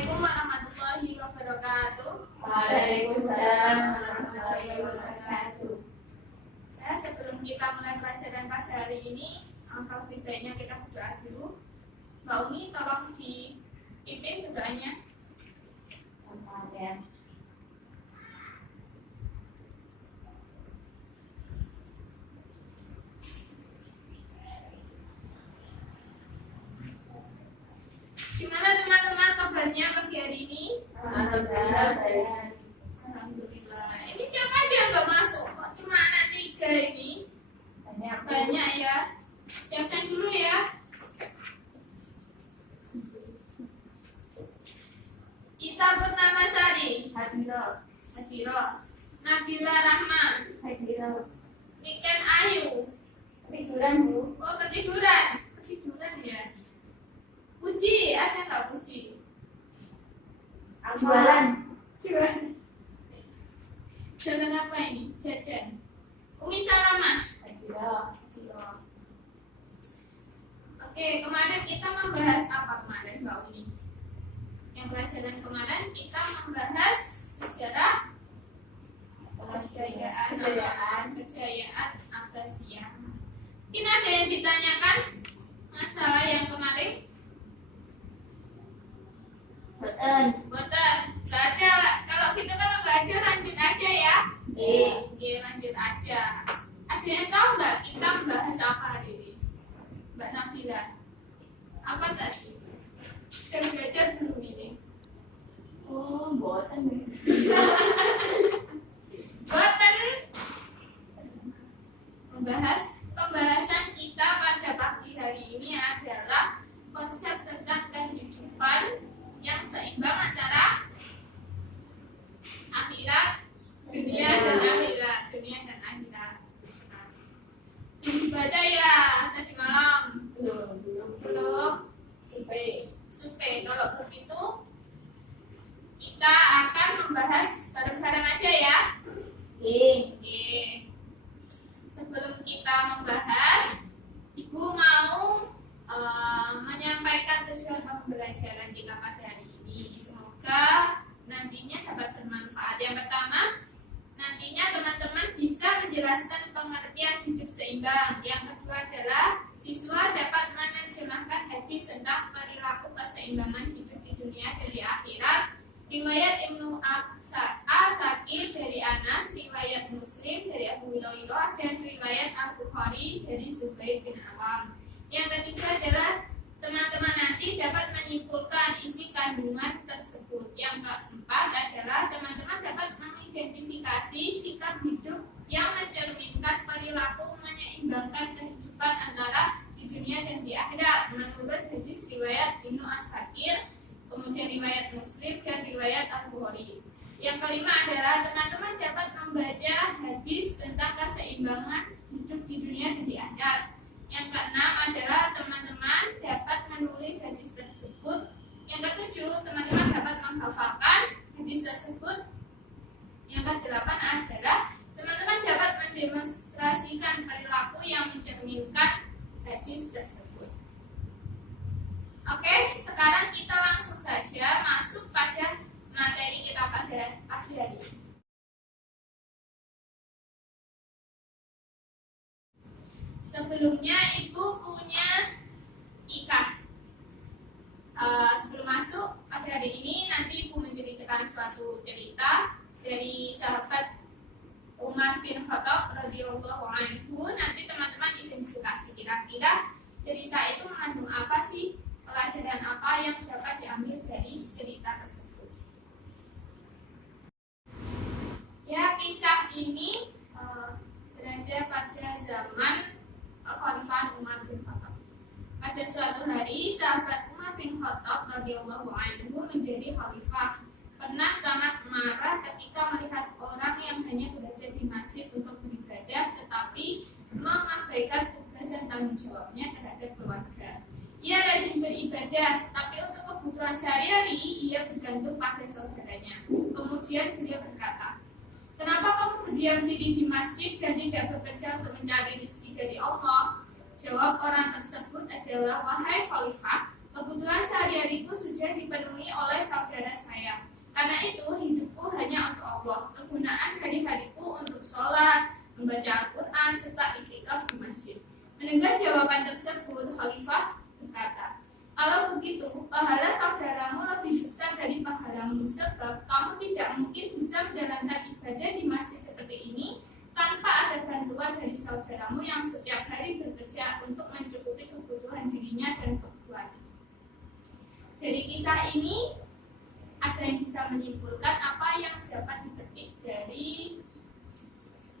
Assalamualaikum warahmatullahi wabarakatuh. Waalaikumsalam warahmatullahi wabarakatuh. Nah, sebelum kita mulai pelajaran pada hari ini, kalau baiknya kita berdoa dulu. Mbak Umi, tolong dipimpin berdoanya. Gimana teman-teman kabarnya pagi hari ini? Alhamdulillah saya. Alhamdulillah. Ini siapa aja yang nggak masuk? Kok cuma anak 3 ini? Banyak ya. Siapkan dulu ya. Kita bernama Sari, Hadiro, Nabila Rahma, Niken Ayu. Tiduran Bu. Oh, ketiduran ya. Puji, ada nggak Puji? Jualan. Jalan apa ini? Jajan. Umi Salama. Oke, kemarin kita membahas apa kemarin Mbak Umi? Yang pelajaran kemarin kita membahas sejarah kejayaan Abbasiyah. Mungkin ada yang ditanyakan masalah yang kemarin? Boten, nggak ada. Kalau gitu nggak ada, lanjut aja ya. Oke, lanjut aja. Ada yang tahu nggak kita membahas apa hari ini? Mbak Nabila, apa tadi? Sudah belajar belum ini? Oh, boten. Boten. Pembahasan kita pada pagi hari ini adalah konsep tentang kehidupan yang seimbang antara akhirat, dunia dan akhirat. Baca ya tadi malam. Belum. Supaya kalau begitu kita akan membahas bareng-bareng aja ya. Oke. Sebelum kita membahas, Ibu mau menyampaikan tujuan pembelajaran kita pada hari ini. Semoga nantinya dapat bermanfaat. Yang pertama, nantinya teman-teman bisa menjelaskan pengertian hidup seimbang. Yang kedua adalah siswa dapat menerjemahkan hadis tentang perilaku keseimbangan hidup di dunia dan di akhirat. Riwayat Ibnu As-Sakir dari Anas, riwayat Muslim dari Abu Hurairah, dan riwayat Al-Bukhari dari Zubair bin Awam. Yang ketiga adalah teman-teman nanti dapat menyimpulkan isi kandungan tersebut. Yang keempat adalah teman-teman dapat mengidentifikasi sikap hidup yang mencerminkan perilaku menyeimbangkan kehidupan antara di dunia dan di akhirat menurut hadis riwayat Ibnu As-Sakir, kemudian riwayat Muslim dan riwayat Al-Bukhari. Yang kelima adalah teman-teman dapat membaca hadis tentang keseimbangan hidup di dunia dan di akhirat. Yang keenam adalah teman-teman dapat menulis hadis tersebut. Yang ketujuh, teman-teman dapat menghafalkan hadis tersebut. Yang kedelapan adalah teman-teman dapat mendemonstrasikan perilaku yang mencerminkan hadis tersebut. Oke, sekarang kita langsung saja masuk pada materi kita pada pagi hari ini. Sebelumnya Ibu punya kisah. Sebelum masuk pada hari ini, nanti Ibu menceritakan suatu cerita dari sahabat Umar bin Khattab radhiyallahu anhu. Nanti teman-teman identifikasi kira-kira cerita itu mengandung apa sih, pelajaran apa yang dapat diambil dari cerita tersebut. Ya, kisah ini berada pada zaman Khalifah Umar bin Khattab. Pada suatu hari, sahabat Umar bin Khattab radhiyallahu anhu menjadi khalifah. Pernah sangat marah ketika melihat orang yang hanya berada di masjid untuk beribadah, tetapi mengabaikan tugas dan tanggung jawabnya terhadap keluarga. Ia rajin beribadah, tapi untuk kebutuhan sehari-hari ia bergantung pada saudaranya. Kemudian beliau berkata, "Kenapa kamu berdiam diri di masjid dan tidak bekerja untuk mencari rezeki dari Allah?" Jawab orang tersebut adalah, "Wahai Khalifah, Kebutuhan sehari-hariku sudah dipenuhi oleh saudara saya. Karena itu hidupku hanya untuk Allah. Kegunaan hari-hariku untuk sholat, membaca Al-Quran, serta iktikaf di masjid. Mendengar jawaban tersebut, Khalifah berkata, kalau begitu, pahala saudaramu lebih besar dari pahalamu, sebab kamu tidak mungkin bisa menjalankan ibadah di masjid seperti ini tanpa ada bantuan dari saudaramu yang setiap hari bekerja untuk mencukupi kebutuhan dirinya dan keluarga. Dari kisah ini, ada yang bisa menyimpulkan apa yang dapat dipetik dari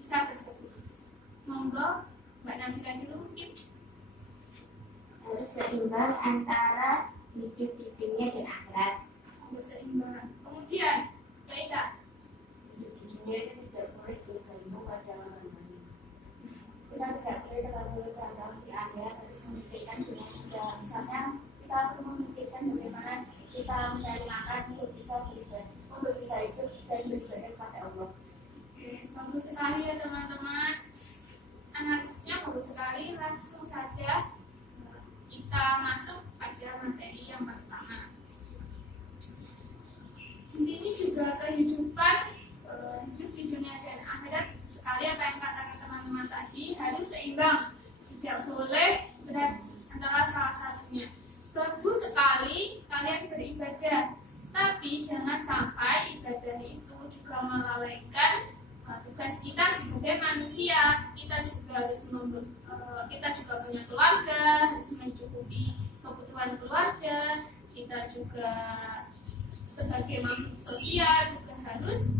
kisah tersebut. Monggo, Mbak Nabila dulu mungkin. Harus seimbang antara hidup di dunia dan akhirat. Harus seimbang. Kemudian, Baita. Hidup di dunia itu tidak boleh bergantung pada orang lain. Kita tidak boleh terlalu condong di akhirat, harus memikirkan dunia juga. Misalnya kita perlu memikirkan bagaimana kita mencari makan untuk bisa beribadah, untuk bisa hidup dan beribadah kepada Allah. Bagus sekali ya teman-teman. Analisisnya bagus sekali. Langsung saja kita masuk pada materi yang pertama. Di sini juga kehidupan hidup di dunia dan akhirat, sekali apa yang katakan teman-teman tadi, harus seimbang, tidak boleh berat antara salah satunya. Bagus sekali kalian beribadah, tapi jangan sampai ibadah itu juga melalaikan tugas kita sebagai manusia. Kita juga harus kita juga punya keluarga, harus mencukupi kebutuhan keluarga. Kita juga sebagai makhluk sosial juga harus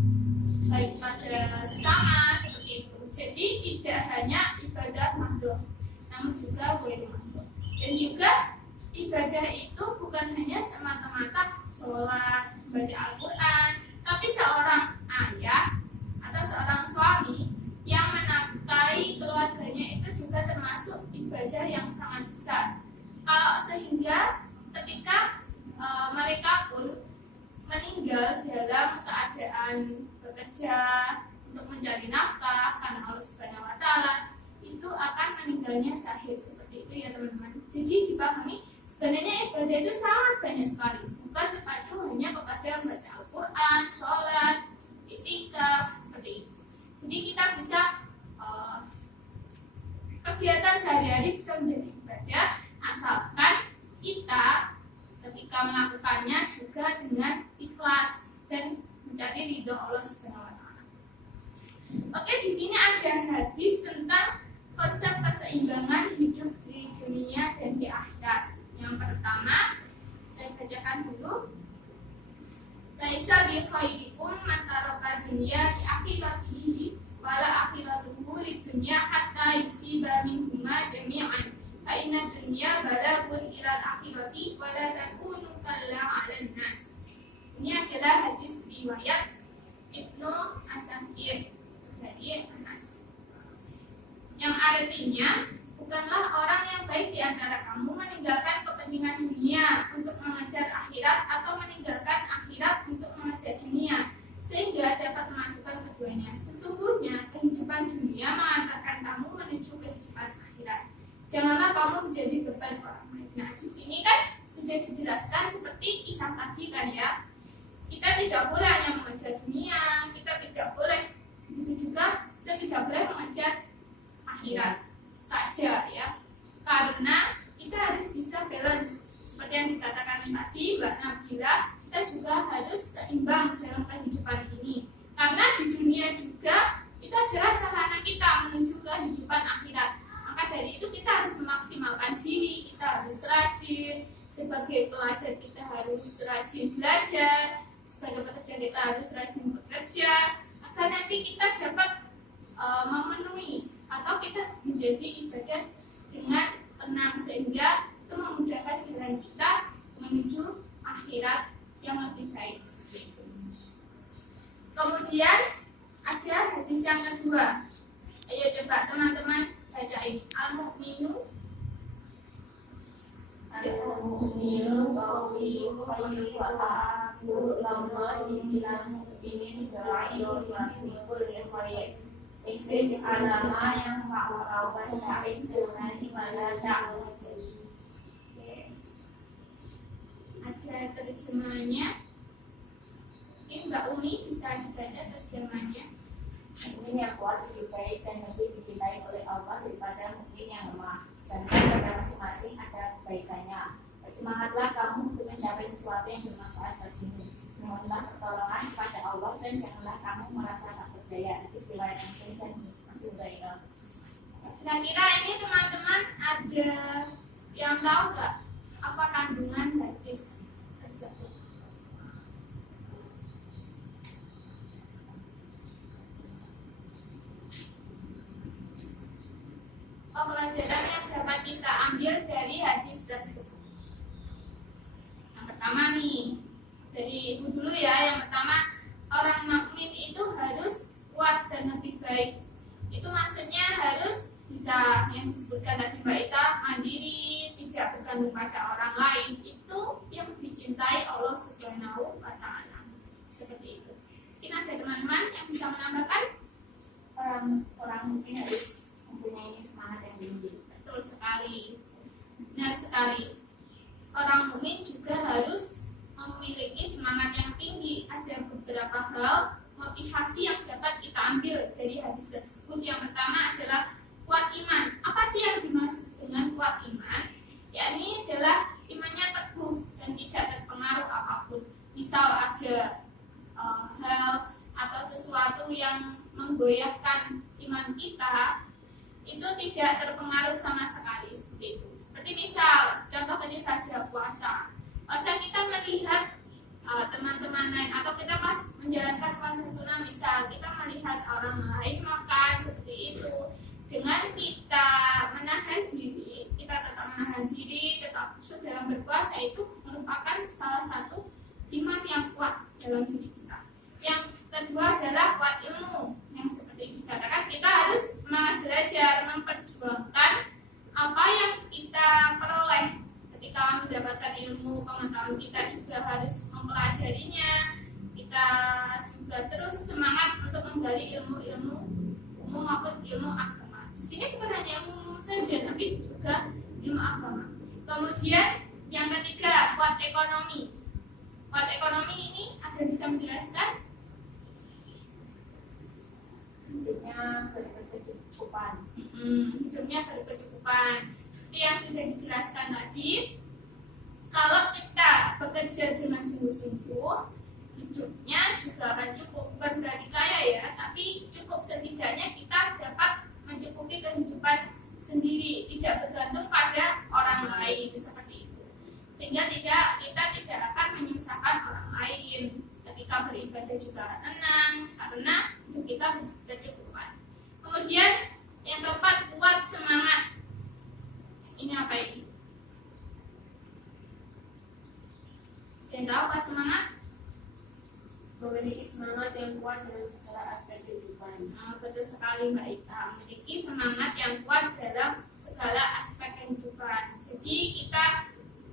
baik pada sesama seperti itu. Jadi tidak hanya ibadah makhluk, namun juga wajib makhluk. Dan juga ibadah itu bukan hanya semata-mata sholat, baca Al-Quran, tapi seorang ayah atau seorang suami yang menafkahi keluarganya itu juga termasuk ibadah yang sangat besar. Kalau sehingga ketika mereka pun meninggal dalam keadaan bekerja untuk mencari nafkah karena Allah Subhanahu wa Ta'ala, itu akan meninggalnya syahid seperti itu ya teman-teman. Jadi dipahami sebenarnya ibadah itu sangat banyak sekali, bukan terpacu hanya kepada membaca Al-Quran, sholat, iktikaf seperti itu. Jadi kita bisa kegiatan sehari-hari bisa menjadi ibadah asalkan kita ketika melakukannya juga dengan ikhlas dan mencari ridho Allah Subhanahu wa Ta'ala. Oke, di sini ada hadis tentang konsep keseimbangan hidup di dunia dan di akhirat. Yang pertama, saya bacakan dulu. Laisa bi khairikum man taraka dunya bi akhiratihi wala akhiratuhu lid dunya hatta yusiba minhuma jami'an. Fa inna dunya balagun ila akhirati wala takunu kalla 'alan nas. Ini adalah hadis riwayat Ibnu Asakir dari Anas, yang artinya, bukanlah orang yang baik di antara kamu meninggalkan kepentingan dunia untuk mengejar akhirat atau meninggalkan akhirat untuk mengejar dunia sehingga dapat memadukan keduanya. Sesungguhnya kehidupan dunia mengantarkan kamu menuju kehidupan akhirat. Janganlah kamu menjadi beban orang lain. Nah, di sini kan sudah dijelaskan seperti kisah tadi kan ya. Kita tidak boleh hanya mengejar dunia, kita tidak boleh, begitu juga kita tidak boleh mengejar akhirat saja ya, karena kita harus bisa balance seperti yang dikatakan tadi Mbak Nabila. Kita juga harus seimbang dalam kehidupan ini, karena di dunia juga itu adalah sarana kita menuju kehidupan akhirat. Maka dari itu kita harus memaksimalkan diri, kita harus rajin sebagai pelajar, kita harus rajin belajar, sebagai pekerja kita harus rajin bekerja agar nanti kita dapat memenuhi atau kita menjadi ibadah dengan tenang sehingga itu memudahkan jalan kita menuju akhirat yang lebih baik seperti itu. Kemudian ada hadis yang kedua. Ayo coba teman-teman bacain. Al-mu'minu Al-mu'minu qawiyyu khayrun wa ahabbu ilallahi minal mu'minin da'iyun wa fi kulli khair. Ihris alama yang fa'u wasta'in billahi wa la ta'awaz. ada terjemahannya? Mungkin Mbak Umi bisa dibaca terjemahannya. Mukmin yang kuat lebih baik dan lebih dicintai oleh Allah daripada mukmin yang lemah. Sedangkan pada masing-masing ada kebaikannya. Bersemangatlah kamu untuk mencapai sesuatu yang bermanfaat bagimu. Mohonlah pertolongan kepada Allah dan janganlah kamu merasa tak berdaya. Istilah yang sulit dan Hurairah. Kira-kira ini teman-teman ada yang tahu nggak apa kandungan hadis tersebut? Pelajaran yang dapat kita ambil dari hadis tersebut. Yang pertama nih, dari ibu dulu ya. Yang pertama, orang mukmin itu harus kuat dan lebih baik. Itu maksudnya harus bisa yang disebutkan tadi Mbak Ita, mandiri, tidak bergantung pada orang lain. Itu yang dicintai Allah Subhanahu wa Ta'ala. Seperti itu. Mungkin ada teman-teman yang bisa menambahkan? Orang mukmin harus mempunyai semangat yang tinggi. Betul sekali. Benar sekali. Orang mukmin juga harus memiliki semangat yang tinggi. Ada beberapa hal motivasi yang dapat kita ambil dari hadis tersebut. Yang pertama adalah kuat iman. Apa sih yang dimaksud dengan kuat iman? Yakni adalah imannya teguh dan tidak terpengaruh apapun. Misal ada hal atau sesuatu yang menggoyahkan iman kita, itu tidak terpengaruh sama sekali, seperti itu. Seperti misal, contoh tadi saja puasa. Puasa kita melihat teman-teman lain, atau kita pas menjalankan puasa sunnah, misal kita melihat orang lain makan seperti itu, dengan kita menahan diri, kita tetap menahan diri, tetap khusyuk dalam berpuasa, itu merupakan salah satu iman yang kuat dalam diri kita. Yang kedua adalah kuat ilmu, yang seperti dikatakan kita harus semangat belajar, memperjuangkan apa yang kita peroleh ketika mendapatkan ilmu. Pengetahuan kita juga harus mempelajarinya. Kita juga terus semangat untuk menggali ilmu-ilmu umum maupun ilmu agama. Di sini bukan hanya ilmu umum saja, tapi juga ilmu agama. Kemudian yang ketiga, kuat ekonomi. Kuat ekonomi ini ada bisa menjelaskan? Hidupnya berkecukupan. Hidupnya berkecukupan. Seperti yang sudah dijelaskan tadi, kalau kita bekerja dengan sungguh-sungguh, hidupnya juga akan cukup. Bukan berarti kaya ya, tapi cukup setidaknya kita dapat mencukupi kehidupan sendiri, tidak bergantung pada orang lain, seperti itu. Sehingga kita tidak akan menyusahkan orang lain. Ketika beribadah juga tenang, karena hidup kita berkecukupan. Kemudian yang keempat, kuat semangat. Ini apa ini? Yang tahu apa semangat? Memiliki semangat yang kuat dalam segala aspek kehidupan. Betul sekali Mbak Ita, memiliki semangat yang kuat dalam segala aspek kehidupan. Jadi kita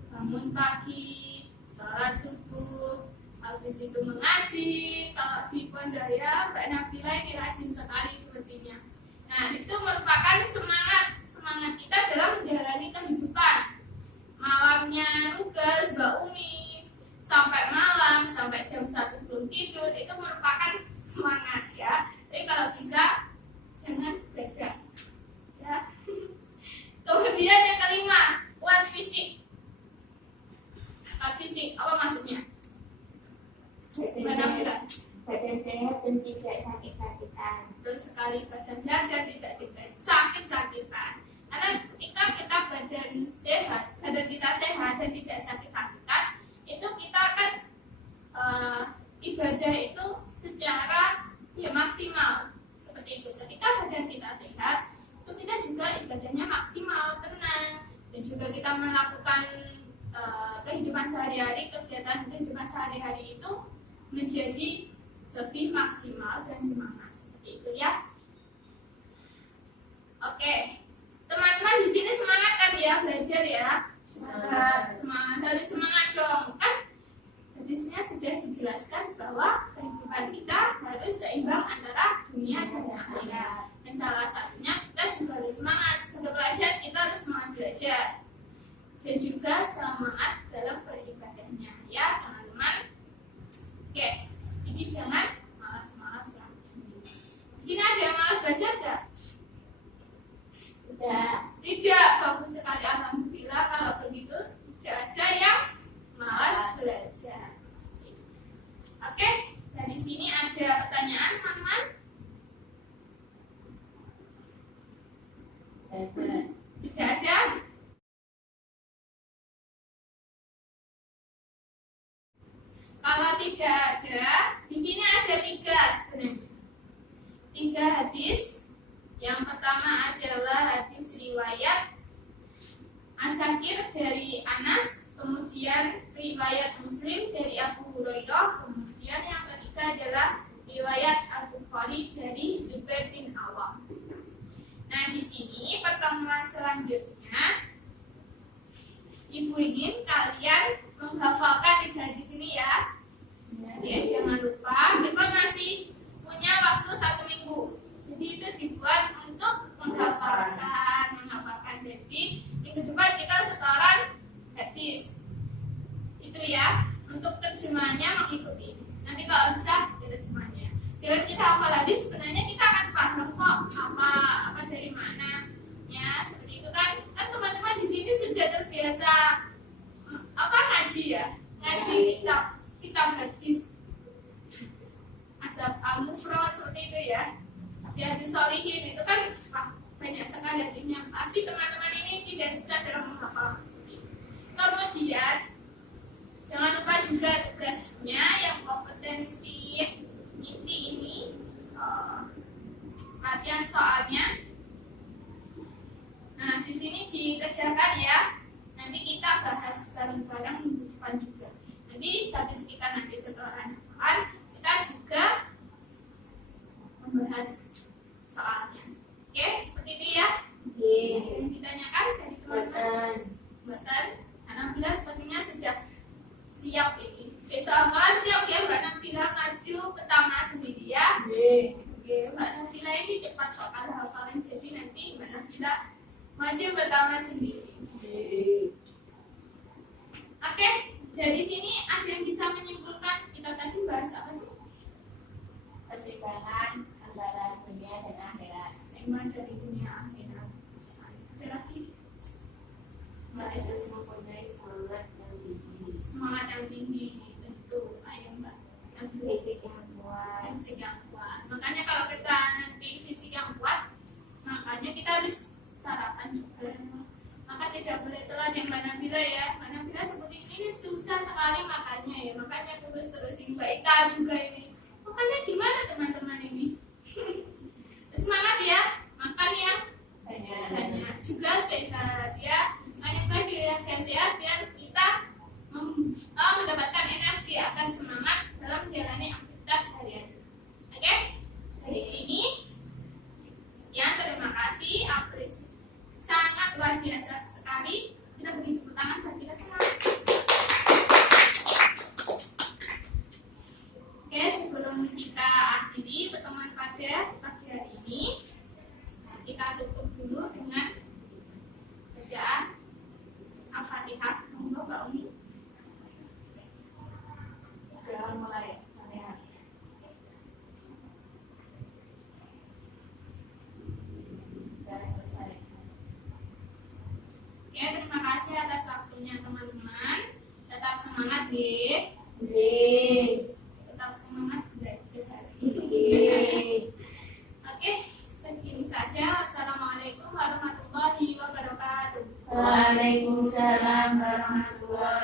bangun pagi, sholat subuh, habis itu mengaji. Kalau di Pondaya Mbak Nabila ini rajin sekali sepertinya. Nah, itu merupakan semangat kita dalam menjalani kehidupan. Malamnya nugas Mbak Umi sampai malam, sampai jam 1 belum tidur, itu merupakan semangat ya. Tapi kalau bisa jangan begadang ya. Kemudian yang kelima, kuat fisik. Kuat fisik, apa maksudnya? Badan sehat dan tidak sakit-sakitan. Betul sekali, badan sehat dan tidak sakit-sakitan. Karena ketika kita badan kita sehat dan tidak sakit-sakitan, itu kita akan ibadah itu secara ya maksimal, seperti itu. Ketika badan kita sehat, itu kita juga ibadahnya maksimal, tenang, dan juga kita melakukan kehidupan sehari-hari, kegiatan kehidupan sehari-hari itu menjadi lebih maksimal dan semangat, seperti itu ya. Oke, teman-teman di sini semangat kan ya, belajar ya. Semangat, harus semangat dong kan. Hadisnya sudah dijelaskan bahwa kehidupan kita harus seimbang antara dunia dan akhirat. Dan salah satunya kita juga harus semangat sebelum belajar, kita harus semangat belajar dan juga semangat dalam beribadahnya ya. adalah riwayat Al-Bukhari dari Zubair bin Awam. Nah, di sini pertemuan selanjutnya Ibu ingin kalian menghafalkan di sini ya. Ya, jangan lupa kita masih punya waktu 1 minggu. Jadi itu dibuat untuk menghafalkan. Jadi minggu depan kita setoran hadis. Itu ya. Untuk terjemahannya mengikuti. Nanti kalau bisa ya terjemahannya. Dengan kita hafal hadis sebenarnya kita akan paham kok apa dari mana. Ya, seperti itu kan. Kan teman-teman di sini sudah terbiasa ngaji ya. Ngaji kitab hadis. Ada al-mufrad seperti itu ya. Dia disolihin itu kan banyak sekali hadisnya. Pasti teman-teman ini tidak susah dalam menghafal. Kemudian jangan lupa juga tugasnya yang kompetensi inti ini latihan soalnya. Nah, di sini dikerjakan ya. Nanti kita bahas bareng-bareng minggu depan juga. Nanti habis kita setelah kita juga membahas soalnya. Oke, seperti itu ya. Yang ditanyakan dari teman-teman. Buatan, alhamdulillah sepertinya sudah siap ini. Besok kalian siap ya, Mbak Nabila maju pertama sendiri ya. Oke, Mbak Nabila ini cepat kok kalau hafalan, jadi nanti Mbak Nabila maju pertama sendiri. Oke, dari sini ada yang bisa menyimpulkan kita tadi bahas apa sih? Persimpangan antara dunia dan akhirat. Seimbang dari dunia akhirat. Ada lagi? Mbak harus mempunyai semangat yang tinggi. Semangat yang tinggi tentu. Ayo Mbak. Fisik yang kuat. Fisik yang kuat. Makanya kalau kita nanti fisik yang kuat, makanya kita harus sarapan juga. Maka tidak boleh telat yang Mbak Nabila ya. Mbak Nabila seperti ini susah sekali makannya ya. Makanya terus-terusin Mbak Ika juga ini. Makanya gimana teman-teman ini? Semangat ya. Makan yang banyak. Juga sehat ya. Banyak baju yang sehat biar kita mendapatkan energi akan semangat dalam menjalani aktivitas harian. Oke? Dari sini ya, terima kasih. Sangat luar biasa sekali. Kita beri tepuk tangan buat kita semua. Oke, sebelum kita akhiri pertemuan pada pagi hari ini, kita tutup dulu dengan bacaan Al-Fatihah. Monggo Mbak Umi. Jangan mulai. Ya, terima kasih atas waktunya teman-teman. Tetap semangat, Dek. Tetap semangat belajar hari ini. Oke, segini saja. Assalamualaikum warahmatullahi wabarakatuh. Waalaikumsalam warahmatullahi